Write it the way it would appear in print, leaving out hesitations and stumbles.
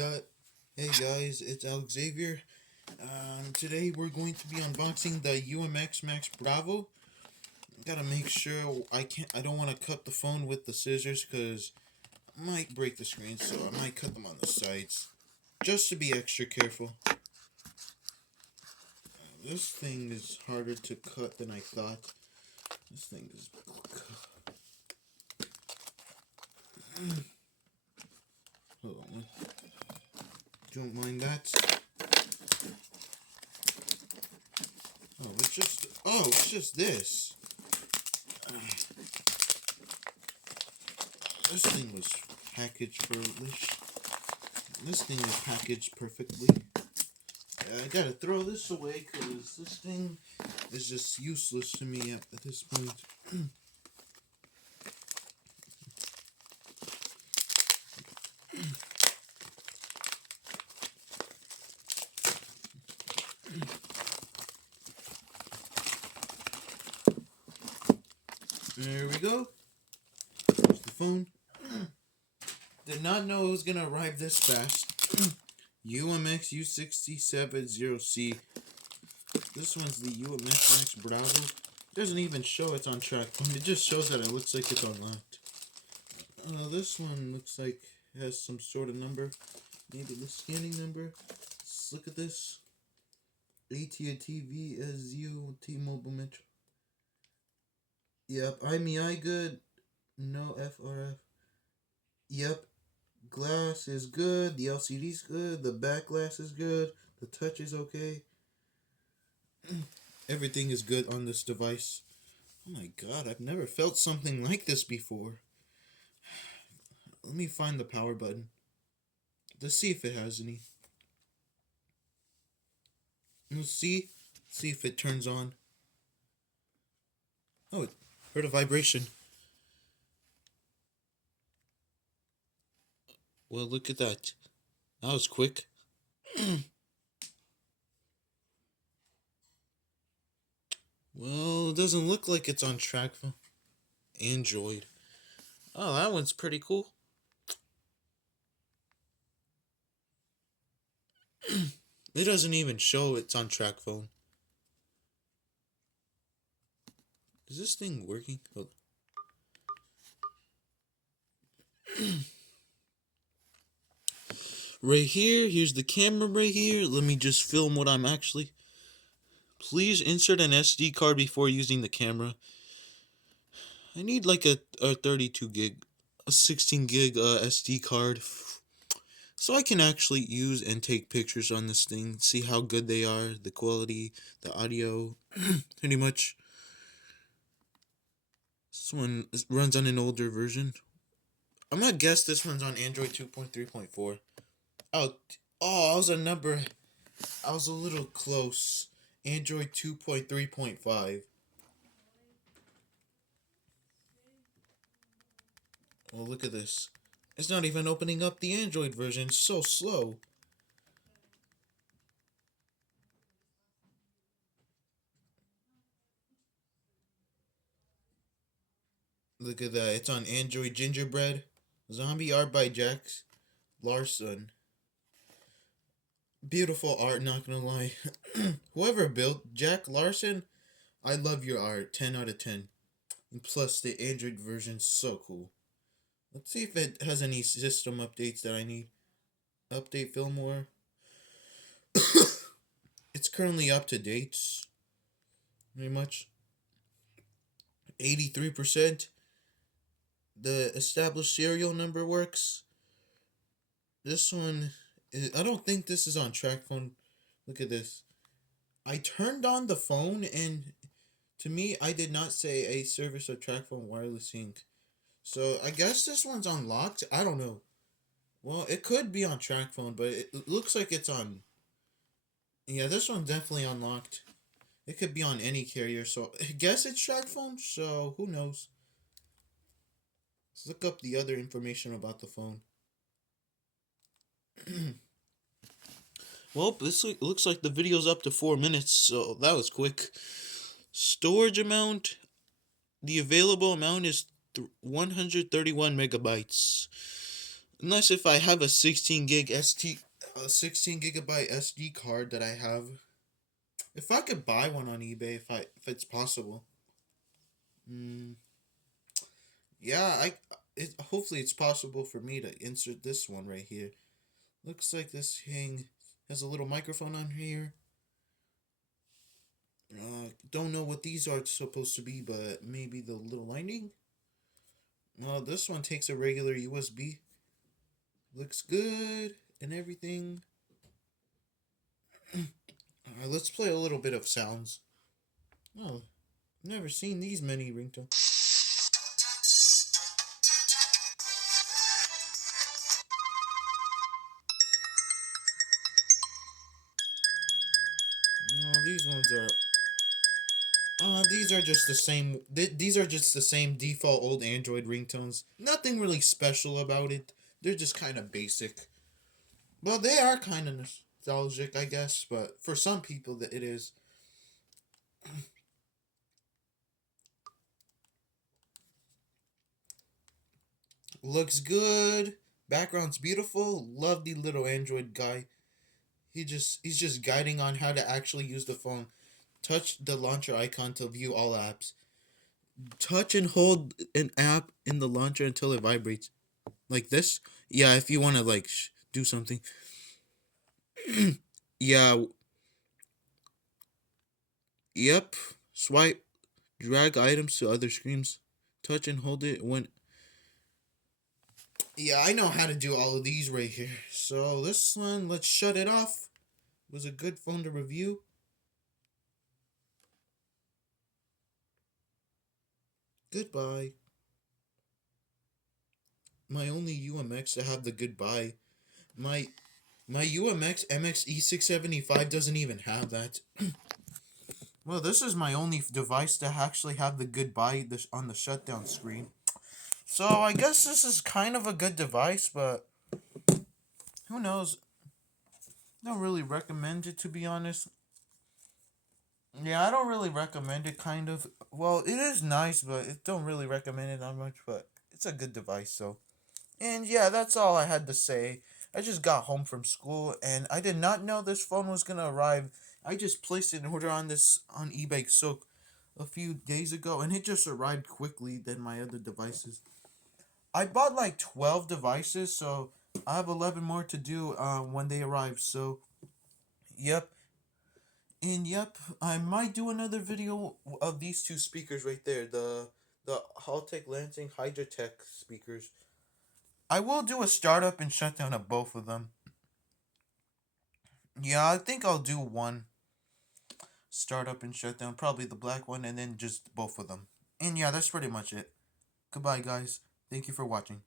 Uh, Hey guys, it's Alex Xavier. Today we're going to be unboxing the UMX Max Bravo. Gotta make sure I don't want to cut the phone with the scissors because I might break the screen, so I might cut them on the sides just to be extra careful. This thing is harder to cut than I thought. This thing is. Hold on. Don't mind that. It's just this. This thing was packaged for This thing is packaged perfectly. I gotta throw this away because this thing is just useless to me at this point. There we go. There's the phone. Did not know it was gonna arrive this fast. UMX U670C. This one's the UMX Max Bravo. It doesn't even show it's on track. It just shows that it looks like it's unlocked. This one looks like it has some sort of number. Maybe the scanning number. Let's look at this. AT&T VSU T-Mobile Metro. Yep, IMEI good. No FRF. Yep, glass is good. The LCD's good. The back glass is good. The touch is okay. Everything is good on this device. Oh my god, I've never felt something like this before. Let me find the power button. Let's see if it has any. Let's see if it turns on. Oh, it heard a vibration. Well, look at that. That was quick. Well, it doesn't look like it's on track phone. Android. Oh, that one's pretty cool. It doesn't even show it's on track phone. Is this thing working? Oh. Right here, here's the camera right here. Let me just film what I'm actually. Please insert an SD card before using the camera. I need like a 32 gig, a 16 gig SD card so I can actually use and take pictures on this thing, see how good they are, the quality, the audio, pretty much. This one runs on an older version. I'm gonna guess this one's on Android 2.3.4. Oh, I was I was a little close. Android 2.3.5. Well, look at this. It's not even opening up the Android version. It's so slow. Look at that. It's on Android Gingerbread. Zombie art by Jack Larson. Beautiful art, not gonna lie. Whoever built Jack Larson, I love your art. 10 out of 10. And plus, the Android version's so cool. Let's see if it has any system updates that I need. Update Fillmore. It's currently up to date. Pretty much. 83%. The established serial number works. This one, I don't think this is on track phone. Look at this. I turned on the phone and to me, I did not say a service of track phone wireless sync. So I guess this one's unlocked. I don't know. Well, it could be on track phone, but it looks like it's on. Yeah, this one's definitely unlocked. It could be on any carrier, so I guess it's track phone. So who knows? Let's look up the other information about the phone. Well, this looks like the video's up to 4 minutes, so that was quick. Storage amount. The available amount is 131 megabytes. Unless if I have a 16 gigabyte SD card that I have. If I could buy one on eBay, if it's possible. Mm, yeah, hopefully it's possible for me to insert this one right here. Looks like this thing has a little microphone on here. Don't know what these are supposed to be, but maybe the little lining. Well, this one takes a regular USB. Looks good and everything. Let's play a little bit of sounds. Oh, never seen these many ringtones. Oh, these ones are. These are just the same. These are just the same default old Android ringtones. Nothing really special about it. They're just kind of basic. Well, they are kind of nostalgic, I guess, but for some people, that it is. Looks good. Background's beautiful. Love the little Android guy. He's just guiding on how to actually use the phone. Touch the launcher icon to view all apps. Touch and hold an app in the launcher until it vibrates. Like this? Yeah, if you want to like do something. Yeah, yep. Swipe, drag items to other screens. Touch and hold it when. Yeah, I know how to do all of these right here. So this one, let's shut it off. It was a good phone to review. Goodbye. My only UMX to have the goodbye. My my UMX MX E670 doesn't even have that. Well, this is my only device to actually have the goodbye on the shutdown screen. So I guess this is kind of a good device, but who knows? Don't really recommend it, to be honest. Yeah, I don't really recommend it. Kind of. Well, it is nice, but I don't really recommend it that much. But it's a good device, so. And yeah, that's all I had to say. I just got home from school and I did not know this phone was gonna arrive. I just placed an order on this on eBay so a few days ago and it just arrived quickly than my other devices. I bought like 12 devices, so I have 11 more to do when they arrive. So, yep. And yep, I might do another video of these two speakers right there, the Haltech Lansing Hydratech speakers. I will do a startup and shutdown of both of them. Yeah, I think I'll do one startup and shutdown, probably the black one, and then just both of them. And yeah, that's pretty much it. Goodbye, guys. Thank you for watching.